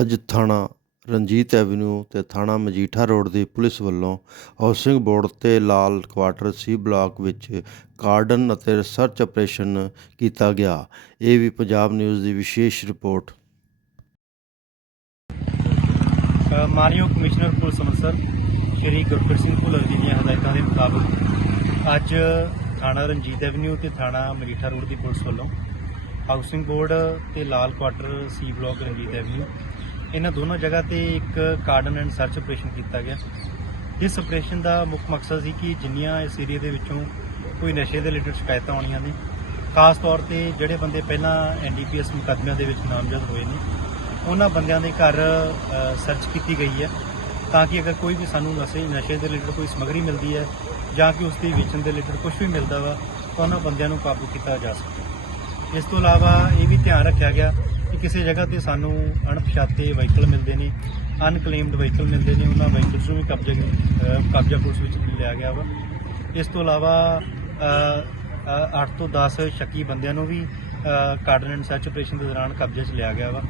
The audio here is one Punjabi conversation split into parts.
ਅੱਜ ਥਾਣਾ ਰਣਜੀਤ ਐਵਨਿਊ ਤੇ ਥਾਣਾ ਮਜੀਠਾ ਰੋਡ ਦੀ ਪੁਲਿਸ ਵੱਲੋਂ ਹਾਊਸਿੰਗ ਬੋਰਡ ਤੇ ਲਾਲ ਕੁਆਟਰ ਸੀ ਬਲਾਕ ਵਿੱਚ ਕਾਰਡਨ ਅਤੇ ਰਿਸਰਚ ਆਪਰੇਸ਼ਨ ਕੀਤਾ ਗਿਆ। ਇਹ ਵੀ ਪੰਜਾਬ ਨਿਊਜ਼ ਦੀ ਵਿਸ਼ੇਸ਼ ਰਿਪੋਰਟ। ਮਾਨਯੋਗ ਕਮਿਸ਼ਨਰ ਪੁਲਿਸ ਅੰਮ੍ਰਿਤਸਰ, ਸ਼੍ਰੀ ਗੁਰਪ੍ਰੀਤ ਸਿੰਘ ਭੁੱਲਰ ਜੀ ਦੀਆਂ ਹਦਾਇਤਾਂ ਦੇ ਮੁਤਾਬਕ ਅੱਜ ਥਾਣਾ ਰਣਜੀਤ ਐਵਨਿਊ ਤੇ ਥਾਣਾ ਮਜੀਠਾ ਰੋਡ ਦੀ ਪੁਲਿਸ ਵੱਲੋਂ ਹਾਊਸਿੰਗ ਬੋਰਡ ਤੇ ਲਾਲ quarter C block Ranjit avenue ਇਹਨਾਂ ਦੋਨੋਂ ਜਗ੍ਹਾ ਤੇ ਇੱਕ ਕਾਰਡਨ ਐਂਡ ਸਰਚ ਆਪਰੇਸ਼ਨ ਕੀਤਾ ਗਿਆ। ਇਸ ਆਪਰੇਸ਼ਨ ਦਾ ਮੁੱਖ ਮਕਸਦ ਸੀ ਕਿ ਜਿੰਨੀਆਂ ਇਸ ਏਰੀਆ ਦੇ ਵਿੱਚੋਂ ਕੋਈ ਨਸ਼ੇ ਦੇ ਰਿਲੇਟਡ ਸ਼ਿਕਾਇਤਾਂ ਆਉਣੀਆਂ ਨੇ, ਖਾਸ ਤੌਰ ਤੇ ਜਿਹੜੇ ਬੰਦੇ ਪਹਿਲਾਂ ਐਨਡੀਪੀਐਸ ਮੁਕੱਦਮਿਆਂ ਦੇ ਵਿੱਚ ਨਾਮਜ਼ਦ ਹੋਏ ਨੇ, ਉਹਨਾਂ ਬੰਦਿਆਂ ਦੇ ਘਰ ਸਰਚ ਕੀਤੀ ਗਈ ਹੈ ਤਾਂ ਕਿ ਅਗਰ ਕੋਈ ਵੀ ਸਾਨੂੰ ਨਸ਼ੇ ਨਸ਼ੇ ਦੇ ਰਿਲੇਟਡ ਕੋਈ ਸਮੱਗਰੀ ਮਿਲਦੀ ਹੈ ਜਾਂ ਕਿ ਉਸ ਦੀ ਵੇਚਣ ਦੇ ਰਿਲੇਟਡ ਕੁਝ ਵੀ ਮਿਲਦਾ ਵਾ, ਤਾਂ ਉਹਨਾਂ ਬੰਦਿਆਂ ਨੂੰ ਕਾਬੂ ਕੀਤਾ ਜਾ ਸਕੇ। ਇਸ ਤੋਂ ਇਲਾਵਾ ਇਹ ਵੀ ਧਿਆਨ ਰੱਖਿਆ ਗਿਆ ਕਿ ਕਿਸੇ ਜਗ੍ਹਾ ਤੇ ਸਾਨੂੰ ਅਣਪਛਾਤੇ ਵਹੀਕਲ ਮਿਲਦੇ ਨੇ, ਅਨਕਲੇਮਡ ਵਹੀਕਲ ਮਿਲਦੇ ਨੇ, ਉਹਨਾਂ ਵਹੀਕਲਸ ਨੂੰ ਵੀ ਕਬਜ਼ੇ ਕਬਜ਼ਾ ਪੁਲਿਸ ਵਿੱਚ ਲਿਆ ਗਿਆ ਵਾ। ਇਸ ਤੋਂ ਇਲਾਵਾ 8 ਤੋਂ 10 ਸ਼ੱਕੀ ਬੰਦਿਆਂ ਨੂੰ ਵੀ ਕਾਰਡਨ ਐਂਡ ਸਰਚ ਆਪਰੇਸ਼ਨ ਦੇ ਦੌਰਾਨ ਕਬਜ਼ੇ 'ਚ ਲਿਆ ਗਿਆ ਵਾ।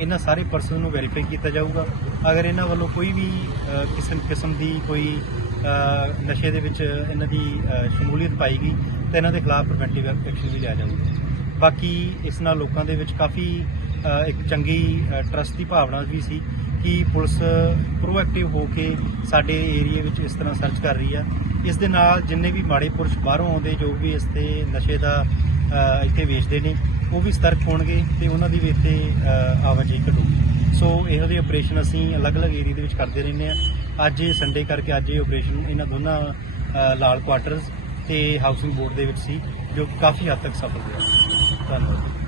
ਇਹਨਾਂ ਸਾਰੇ ਪਰਸਨ ਨੂੰ ਵੈਰੀਫਾਈ ਕੀਤਾ ਜਾਊਗਾ। ਅਗਰ ਇਹਨਾਂ ਵੱਲੋਂ ਕੋਈ ਵੀ ਕਿਸਮ ਕਿਸਮ ਦੀ ਕੋਈ ਨਸ਼ੇ ਦੇ ਵਿੱਚ ਇਹਨਾਂ ਦੀ ਸ਼ਮੂਲੀਅਤ ਪਾਈ ਗਈ, ਤਾਂ ਇਹਨਾਂ ਦੇ ਖਿਲਾਫ ਪ੍ਰੀਵੈਂਟਿਵ ਐਕਸ਼ਨ ਵੀ ਲਿਆ ਜਾਊਗਾ। ਬਾਕੀ ਇਸ ਨਾਲ ਲੋਕਾਂ ਦੇ ਵਿੱਚ ਕਾਫੀ ਇੱਕ ਚੰਗੀ ਟਰਸਟ ਦੀ ਭਾਵਨਾ ਵੀ ਸੀ ਕਿ ਪੁਲਿਸ ਪ੍ਰੋਐਕਟਿਵ ਹੋ ਕੇ ਸਾਡੇ ਏਰੀਆ ਵਿੱਚ ਇਸ ਤਰ੍ਹਾਂ ਸਰਚ ਕਰ ਰਹੀ ਆ। ਇਸ ਦੇ ਨਾਲ ਜਿੰਨੇ ਵੀ ਮਾੜੇ ਪੁਰਸ਼ ਬਾਹਰੋਂ ਆਉਂਦੇ, ਜੋ ਵੀ ਇਸ ਤੇ ਨਸ਼ੇ ਦਾ ਇੱਥੇ ਵੇਚਦੇ ਨੇ, ਉਹ ਵੀ ਸਤਰਕ ਹੋਣਗੇ ਤੇ ਉਹਨਾਂ ਦੀ ਵੀ ਇੱਥੇ ਆਵਾਜਾਈ ਘਟੂਗੀ। ਸੋ ਇਹੋ ਜਿਹੇ ਆਪਰੇਸ਼ਨ ਅਸੀਂ ਅਲੱਗ-ਅਲੱਗ ਏਰੀਆ ਦੇ ਵਿੱਚ ਕਰਦੇ ਰਹਿੰਦੇ ਆ ਅੱਜ ਇਹ ਸੰਡੇ ਕਰਕੇ ਅੱਜ ਇਹ ਆਪਰੇਸ਼ਨ ਇਹਨਾਂ ਦੋਨਾਂ ਲਾਲ ਕੁਆਟਰਸ ਤੇ ਹਾਊਸਿੰਗ ਬੋਰਡ ਦੇ ਵਿੱਚ ਸੀ, ਜੋ ਕਾਫੀ ਹੱਦ ਤੱਕ ਸਫਲ ਰਿਹਾ। ਧੰਨਵਾਦ।